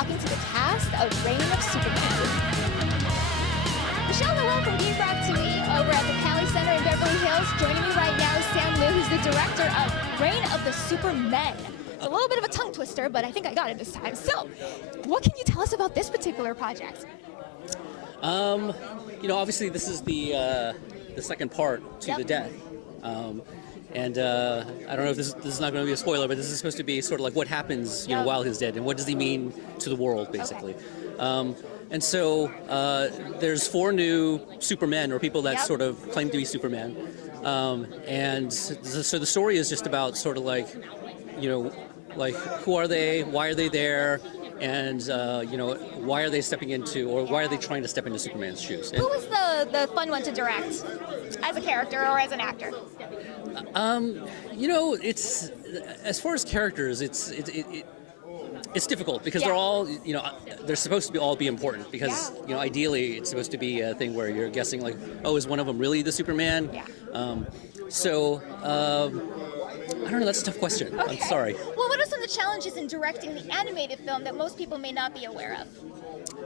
talking to the cast of Reign of Supermen. Michelle Noel from Game Rock TV over at the Paley Center in Beverly Hills. Joining me right now is Sam Liu, who's the director of Reign of the Supermen. It's a little bit of a tongue twister, but I think I got it this time. So, what can you tell us about this particular project? Obviously this is the second part to the death. I don't know if this is not going to be a spoiler, but this is supposed to be sort of like what happens, while he's dead, and what does he mean to the world, basically. Okay. And so there's 4 new Supermen, or people that sort of claim to be Supermen. So the story is just about sort of like, like who are they, why are they there, and why are they stepping into, or why are they trying to step into Superman's shoes? Who was the fun one to direct, as a character or as an actor? It's, as far as characters, it's difficult because they're all, they're supposed to all be important because, ideally it's supposed to be a thing where you're guessing like, oh, is one of them really the Superman? Yeah. I don't know, that's a tough question. Okay. I'm sorry. Well, what are some of the challenges in directing the animated film that most people may not be aware of?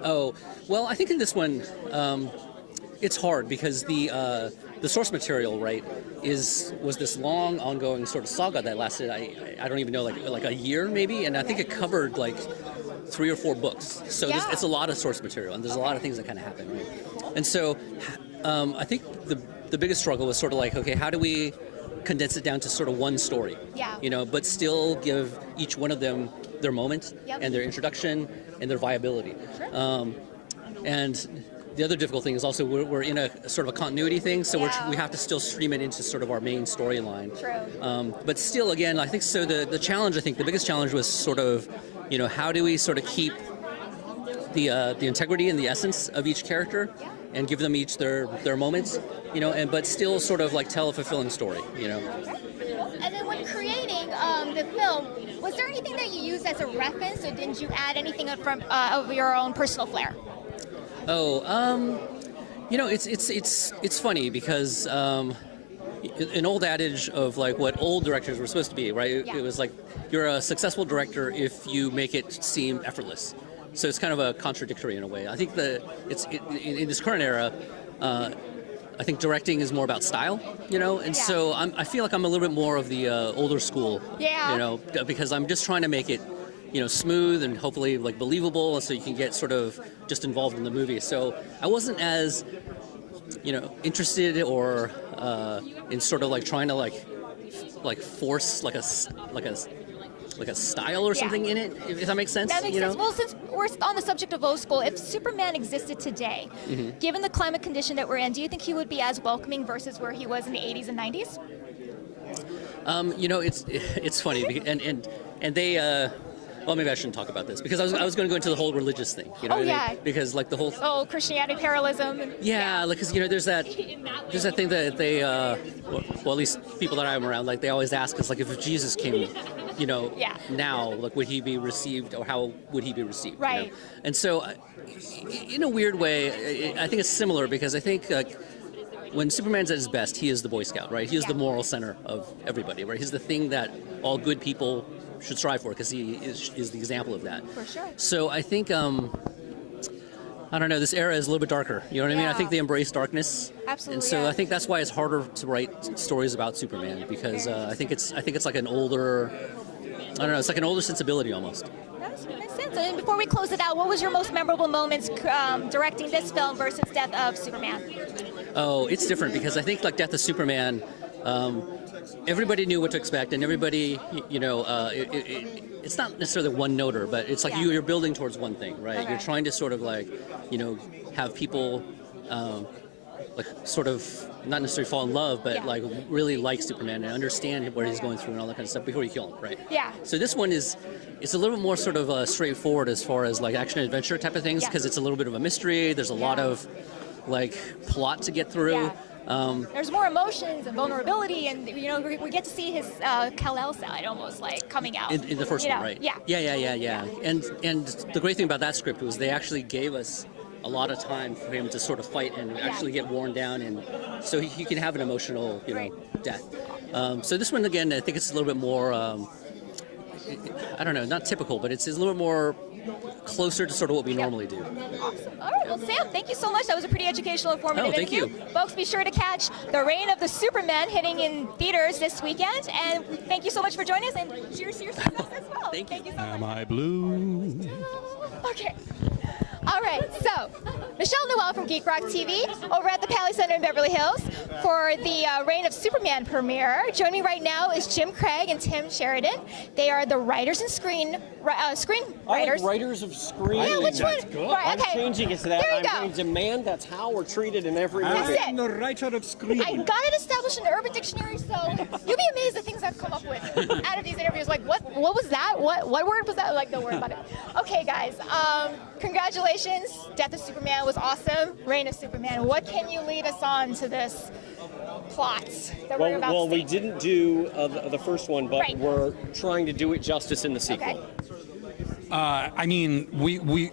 Oh, well, I think in this one, it's hard because the source material, right, was this long, ongoing sort of saga that lasted, I don't even know, like a year maybe, and I think it covered like 3 or 4 books. So it's a lot of source material, and there's a lot of things that kind of happen, right? And so I think the biggest struggle was sort of like, okay, how do we condense it down to sort of one story? Yeah. But still give each one of them their moment and their introduction and their viability. Sure. And the other difficult thing is also we're in a sort of a continuity thing, so we have to still stream it into sort of our main storyline. True. But still, again, I think so. The challenge, I think, the biggest challenge was sort of, how do we sort of keep the integrity and the essence of each character, and give them each their moments, but still sort of like tell a fulfilling story, And then when creating the film, was there anything that you used as a reference, or didn't you add anything from of your own personal flair? Oh, it's funny because an old adage of like what old directors were supposed to be, right? It was like you're a successful director if you make it seem effortless. So it's kind of a contradictory in a way. I think in this current era, I think directing is more about style, and so I feel like I'm a little bit more of the older school, because I'm just trying to make it, smooth and hopefully like believable, and so you can get sort of just involved in the movie. So I wasn't as, interested or in sort of like trying to like force like a style or something in it, if that makes sense. That makes sense. Well, since we're on the subject of old school, if Superman existed today, given the climate condition that we're in, do you think he would be as welcoming versus where he was in the 80s and 90s? It's funny, and they. Well, maybe I shouldn't talk about this because I was going to go into the whole religious thing. What I mean? Because like the whole Christianity parallelism. Because there's that thing that they well at least people that I'm around, like they always ask us like if Jesus came, now, like would he be received, or how would he be received? Right. And so in a weird way, I think it's similar because I think when Superman's at his best, he is the Boy Scout, right? He is the moral center of everybody, right? He's the thing that all good people should strive for because he is the example of that. For sure. So I think, I don't know, this era is a little bit darker. You know what I mean? I think they embrace darkness. Absolutely. And so I think that's why it's harder to write stories about Superman because I think it's like an older, I don't know, it's like an older sensibility almost. That makes sense. And before we close it out, what was your most memorable moments directing this film versus Death of Superman? Oh, it's different because I think like Death of Superman, everybody knew what to expect, and everybody, it's not necessarily one-noter, but it's like you're building towards one thing, right? Okay. You're trying to sort of like, have people like sort of not necessarily fall in love, but like really like Superman and understand what he's going through and all that kind of stuff before you kill him, right? Yeah. So this one it's a little bit more sort of straightforward as far as like action adventure type of things because it's a little bit of a mystery. There's a lot of like plot to get through. Yeah. There's more emotions and vulnerability, and we get to see his Kal-El side almost like coming out in the first one, right? Yeah. And the great thing about that script was they actually gave us a lot of time for him to sort of fight and actually get worn down, and so he can have an emotional, death. So this one again, I think it's a little bit more. I don't know, not typical, but it's a little bit more closer to sort of what we normally do. Awesome. All right, well, Sam, thank you so much. That was a pretty educational, informative thank interview. you. Folks, be sure to catch The Reign of the Supermen hitting in theaters this weekend. And thank you so much for joining us, and cheers to your success as well. Thank you. So much. Am I blue? Okay. All right, so Michelle Noel from Geek Rock TV over at the Paley Center in Beverly Hills for the Reign of Superman premiere. Joining me right now is Jim Craig and Tim Sheridan. They are the writers and screenwriters. I like writers of screen. Yeah, which one? Right, I'm okay. changing it to that. There you I'm going to demand that's how we're treated in every That's movie. it. The writer of screen. I got it established in the Urban Dictionary, so you'll be amazed at things I've come up with out of these interviews. Like, what was that? What word was that? Like, don't worry about it. Okay, guys. Congratulations. Death of Superman was awesome. Reign of Superman. What can you lead us on to this plot that we're about Well, to see? we didn't do the first one, but Right. we're trying to do it justice in the sequel. Okay. I mean,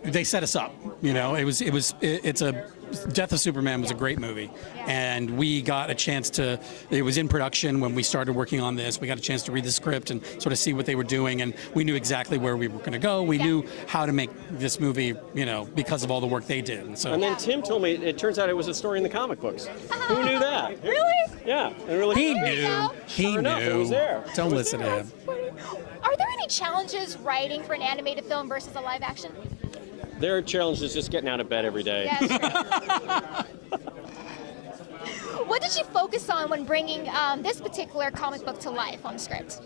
they set us up. You know, it's a Death of Superman was a great movie, and we got a chance to. It was in production when we started working on this. We got a chance to read the script and sort of see what they were doing, and we knew exactly where we were going to go. We knew how to make this movie, you know, because of all the work they did. And so, And then Tim told me it turns out it was a story in the comic books. Who knew that? Really? Yeah. And we're like, he There you knew. go. He Sure enough, it was knew. there. Don't It was listen there. to him. Are there any challenges writing for an animated film versus a live action? Their challenge is just getting out of bed every day. Yeah, that's true. What did you focus on when bringing this particular comic book to life on the script?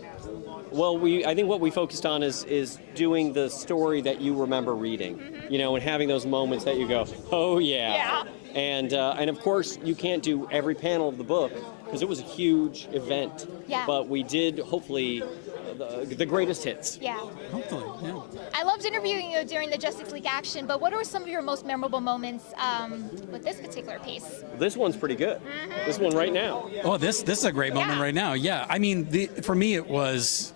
Well, I think what we focused on is doing the story that you remember reading, you know, and having those moments that you go, oh yeah. And of course you can't do every panel of the book because it was a huge event. Yeah. But we did hopefully the greatest hits. Yeah. Hopefully, yeah. I loved interviewing you during the Justice League action, but what were some of your most memorable moments with this particular piece? This one's pretty good. This one right now. Oh, this is a great moment Yeah. right now. Yeah, I mean, for me, it was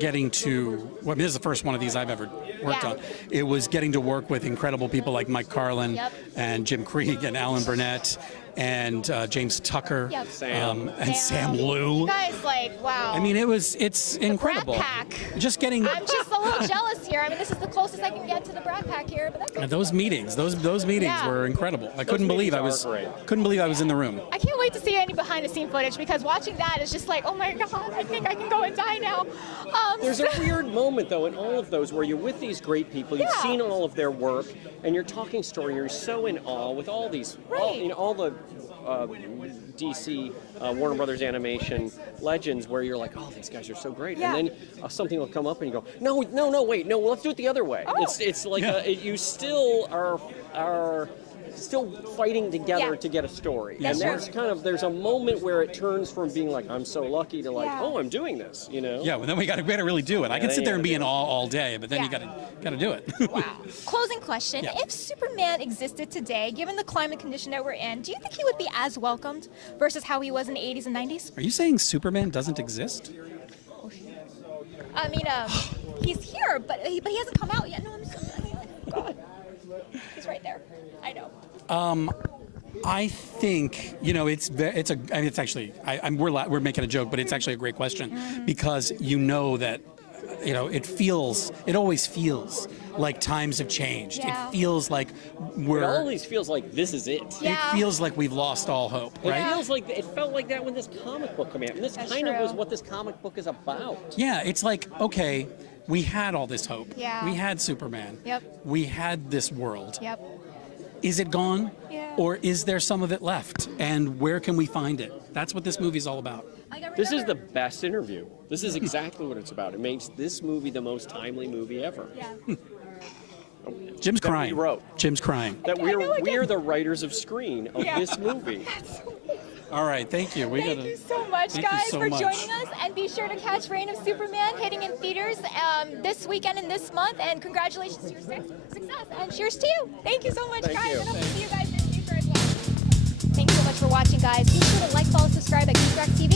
getting to. Well, this is the first one of these I've ever worked Yeah. on. It was getting to work with incredible people like Mike Carlin Yep. and Jim Krieg and Alan Burnett and James Tucker Yep. and Sam Liu. You guys, like, wow. I mean, it's incredible. Brat Pack. Just getting. I'm just a little jealous here. I mean, this is the closest I can get to the Brat Pack here, but that's okay. Those meetings Yeah. were incredible. I couldn't believe I was meetings are great. couldn't believe I was in the room. I can't wait to see any behind-the-scene footage because watching that is just like, oh my god, I think I can go and die now. There's a weird moment, though, in all of those where you're with these great people, you've Yeah. seen all of their work, and you're talking story, and you're so in awe with all these, Right. all the DC, Warner Brothers animation legends, where you're like, oh, these guys are so great. Yeah. And then something will come up, and you go, no, wait, let's do it the other way. Oh. It's like Yeah. you still are still fighting together Yeah. to get a story. That's and true. there's a moment where it turns from being like, I'm so lucky to like, Yeah. oh, I'm doing this, you know? Yeah, well, then we got to really do it. I can then sit you there and gotta be do in it. awe all day, but then Yeah. you got to do it. Wow. Closing question. Yeah. If Superman existed today, given the climate condition that we're in, do you think he would be as welcomed versus how he was in the 80s and 90s? Are you saying Superman doesn't exist? I mean, he's here, but he hasn't come out yet. No, I'm just, I mean, God. He's right there. I know. I think it's actually we're making a joke, but it's actually a great question because you know that it always feels like times have changed. Yeah. It feels like It always feels like this is it. Yeah. it feels like we've lost all hope, right? It felt like that when this comic book came out, and this That's kind of was true. what this comic book is about. Yeah, it's like, okay, we had all this hope. Yeah. We had Superman. Yep. We had this world. Yep. Is it gone? Yeah. Or is there some of it left? And where can we find it? That's what this movie's all about. This is the best interview. This is exactly what it's about. It makes this movie the most timely movie ever. Yeah. Jim's That we crying. wrote. Jim's crying. That I know I we're did. the writers of screen of Yeah. this movie. All right, thank you. Thank you so much, Thank you guys, so for much. joining us. And be sure to catch Reign of Superman hitting in theaters this weekend and this month. And congratulations to your success. And cheers to you. Thank you so much, Thank guys. you. And hope to see you guys in the future as well. Thanks so much for watching, guys. Be sure to like, follow, subscribe at Geek Rock TV.